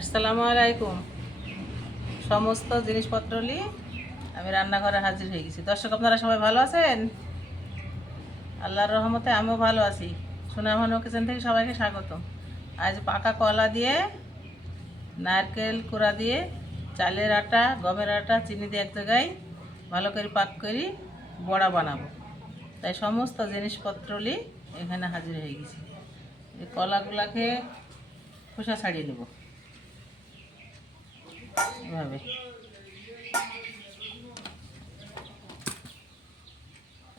আসসালামু আলাইকুম। সমস্ত জিনিসপত্র নিয়ে আমি রান্নাঘরে হাজির হয়ে গেছি। দর্শক, আপনারা সবাই ভালো আছেন? আল্লাহর রহমতে আমিও ভালো আছি। সুনামহনু কিচেন থেকে সবাইকে স্বাগত। আজ পাকা কলা দিয়ে, নারকেল কোড়া দিয়ে, চালের আটা, গমের আটা, চিনি দিয়ে এক জায়গায় ভালো করে পাক করি বড়া বানাবো। তাই সমস্ত জিনিসপত্র নিয়ে এখানে হাজির হয়ে গেছি। এই কলাগুলাকে খোসা ছাড়িয়ে নেব এভাবে।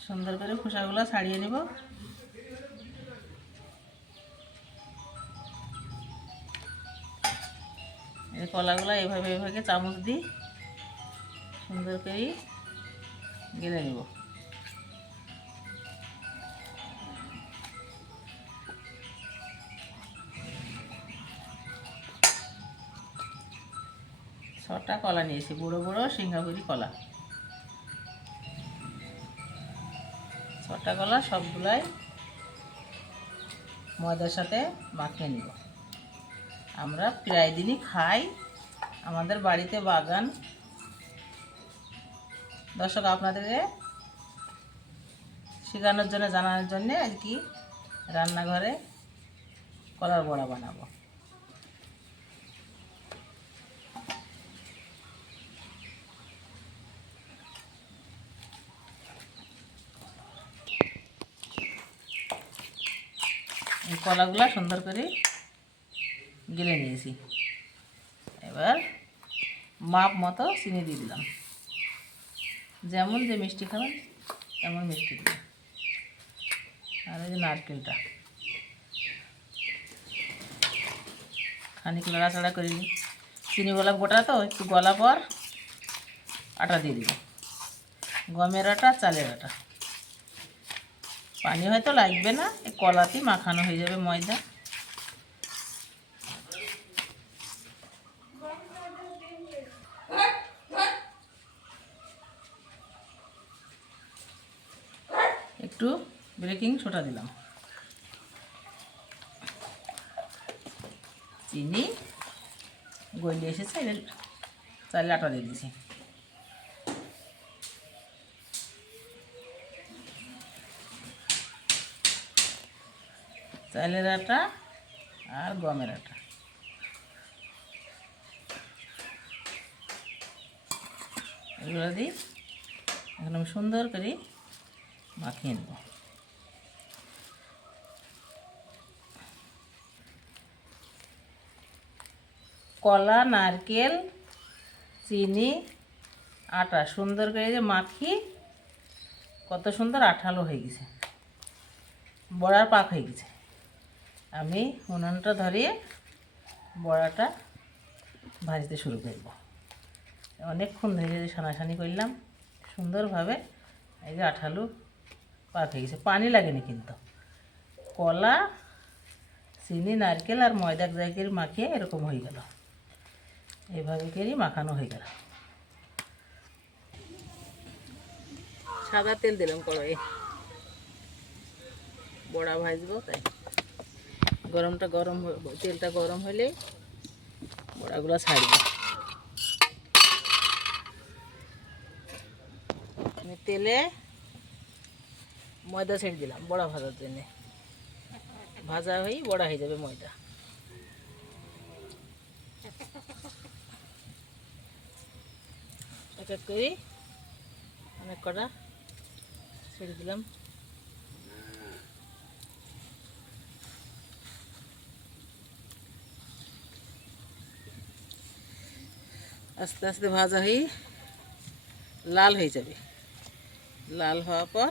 সুন্দর করে খোসাগুলো ছাড়িয়ে নেব। এই কলাগুলো এভাবে এভাবে চামচ দিই সুন্দর করে গেলে নেব। ছটা কলা নিয়েছি, বড়ো বড়ো সিঙ্গাপুরি কলা। ছটা কলা সবগুলাই ময়দার সাথে মাখিয়ে নিব। আমরা প্রায় দিনই খাই, আমাদের বাড়িতে বাগান। দর্শক, আপনাদেরকে শেখানোর জন্য, জানানোর জন্য আর কি রান্নাঘরে কলার বড়া বানাবো। এই কলাগুলো সুন্দর করে গেলে নিয়েছি। এবার মাপ মতো চিনি দিয়ে দিলাম, যেমন যে মিষ্টি খাবেন তেমন মিষ্টি দিলাম। আর এই যে নারকেলটা খানিক নাড়াচাড়া করে নিই। চিনি গলা গোটা তো, একটু গলা পর আটা দিয়ে দিব। গমের আটা, চালের আটা। পানি হয়তো লাগবে না, এই কলাতেই মাখানো হয়ে যাবে ময়দা। একটু বেকিং সোডা দিলাম, চিনি গলে এসেছে, চালের আটা দিয়ে দিয়েছি। চালের আটা আর গমের আটা এগুলো দিই। এখন আমি সুন্দর করে মাখিয়ে নেব। কলা, নারকেল, চিনি, আটা সুন্দর করে যে মাখি, কত সুন্দর আঠালো হয়ে গেছে, বড়ার পাক হয়ে গেছে। আমি উনুনটা ধরিয়ে বড়াটা ভাজতে শুরু করব। অনেকক্ষণ ধরে সানাসানি করলাম সুন্দরভাবে। এই যে আঠালো পাক হয়ে গেছে, পানি লাগেনি কিন্তু। কলা, চিনি, নারকেল আর ময়দা এক জায়গায় মাখিয়ে এরকম হয়ে গেল। এইভাবে করেই মাখানো হয়ে গেল। সাদা তেল দিলাম কড়াইয়ে, বড়া ভাজবো তাই। তেলটা গরম হলে বড়াগুলো ছাড়ব। আমি তেলে ময়দা ছেড়ে দিলাম বড়া ভাজার জন্যে। ভাজা হয়ে বড়া হয়ে যাবে ময়দা। এক এক করে অনেক কটা ছেড়ে দিলাম। আস্তে আস্তে ভাজা হয়ে লাল হয়ে যাবে। লাল হওয়ার পর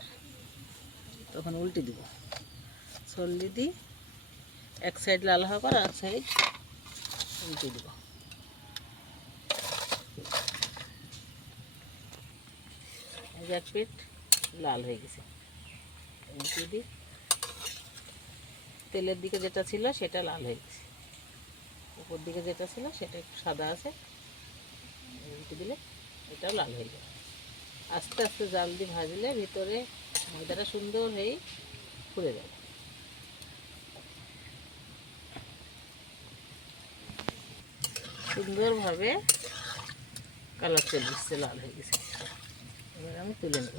তখন উল্টে দিব, ছল্লি দিই। এক সাইড লাল হওয়ার পর এক সাইড উল্টে দিব। এক পিঠ লাল হয়ে গেছে, উল্টে দিই। তেলের দিকে যেটা ছিল সেটা লাল হয়ে গেছে, উপর দিকে যেটা ছিল সেটা একটু সাদা আছে, উল্টে দিলে এটাও লাল হয়ে যাবে। আস্তে আস্তে জাল দিয়ে ভাজলে ভিতরে ময়দাটা সুন্দর হয়ে ফুলে যাবে। সুন্দরভাবে কালার চলে এসছে, লাল হয়ে গেছে। এবার আমি তুলে নেব।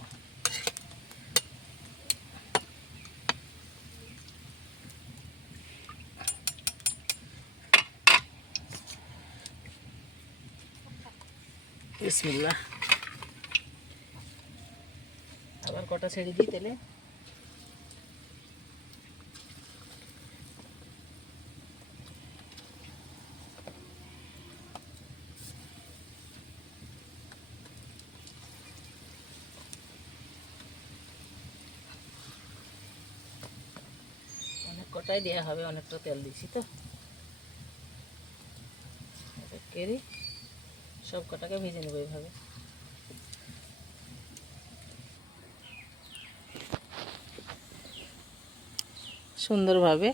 বিসমিল্লাহ। আবার কটা ছেড়ে দিই তেলে। অনেক কটাই দেওয়া হবে, অনেকটা তেল দিচ্ছি তো। কেরি সব কটাকে ভেজে নেবো এইভাবে। সুন্দরভাবে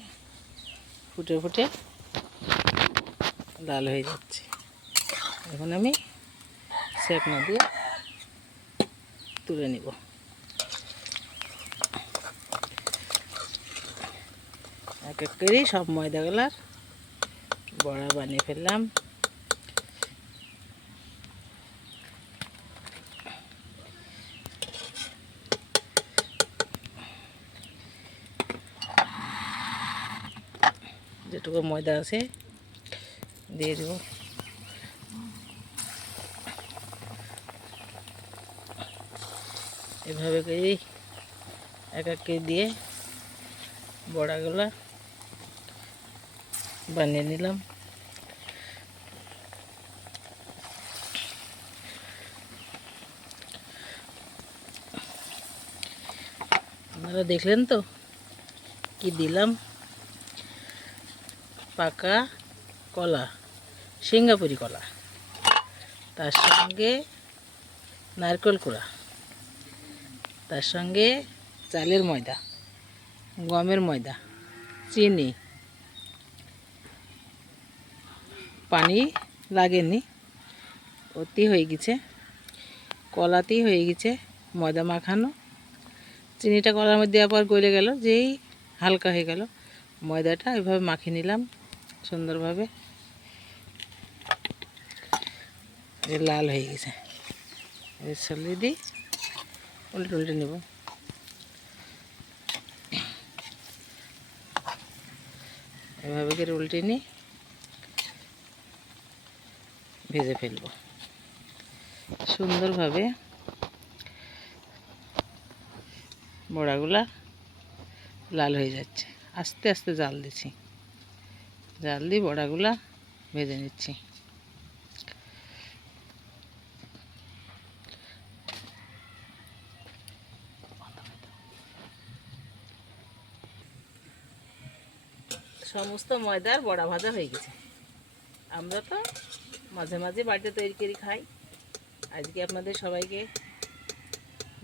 ফুটে ফুটে লাল হয়ে যাচ্ছে। এখন আমি সেঁকনা দিয়ে তুলে নিব। এক এক করে সব ময়দাগুলার বড়া বানিয়ে ফেললাম। যেটুকু ময়দা আছে দিয়ে দেব। এভাবে করেই এক এক করে দিয়ে বড়াগুলা বানিয়ে নিলাম। আপনারা দেখলেন তো কি দিলাম? পাকা কলা, সিঙ্গাপুরি কলা, তার সঙ্গে নারকেল কুড়া, তার সঙ্গে চালের ময়দা, গমের ময়দা, চিনি, পানি লাগেনি, অতি হয়ে গেছে, কলাতেই হয়ে গেছে ময়দা মাখানো। চিনিটা কলার মধ্যে দেওয়ার পর গলে গেল, যেই হালকা হয়ে গেল ময়দাটা এভাবে মাখিয়ে নিলাম সুন্দরভাবে। লাল হয়ে গেছে, ছড়িয়ে দিই, উল্টে উল্টে নেব। এভাবে করে উল্টে নিই, ভেজে ফেলবো সুন্দরভাবে। বড়াগুলা লাল হয়ে যাচ্ছে, আস্তে আস্তে জাল দিচ্ছি, জাল দিয়ে বড়াগুলা ভেজে নিচ্ছি। সমস্ত ময়দার বড়া ভাজা হয়ে গেছে। আমরা তো মাঝে মাঝে বাড়িতে তৈরি করে খাই। আজকে আপনাদের সবাইকে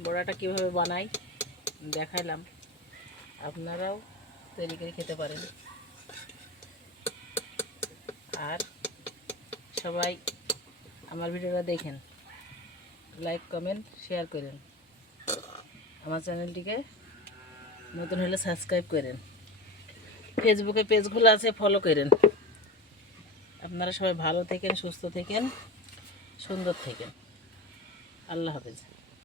বড়াটা কীভাবে বানাই দেখাইলাম, আপনারাও তৈরি করে খেতে পারেন। আর সবাই আমার ভিডিওটা দেখেন, লাইক কমেন্ট শেয়ার করেন, আমার চ্যানেলটিকে নতুন হলে সাবস্ক্রাইব করেন, ফেসবুকে পেজগুলো আছে ফলো করেন। আপনারা সবাই ভালো থাকেন, সুস্থ থাকেন, সুন্দর থাকেন। আল্লাহ হাফেজ।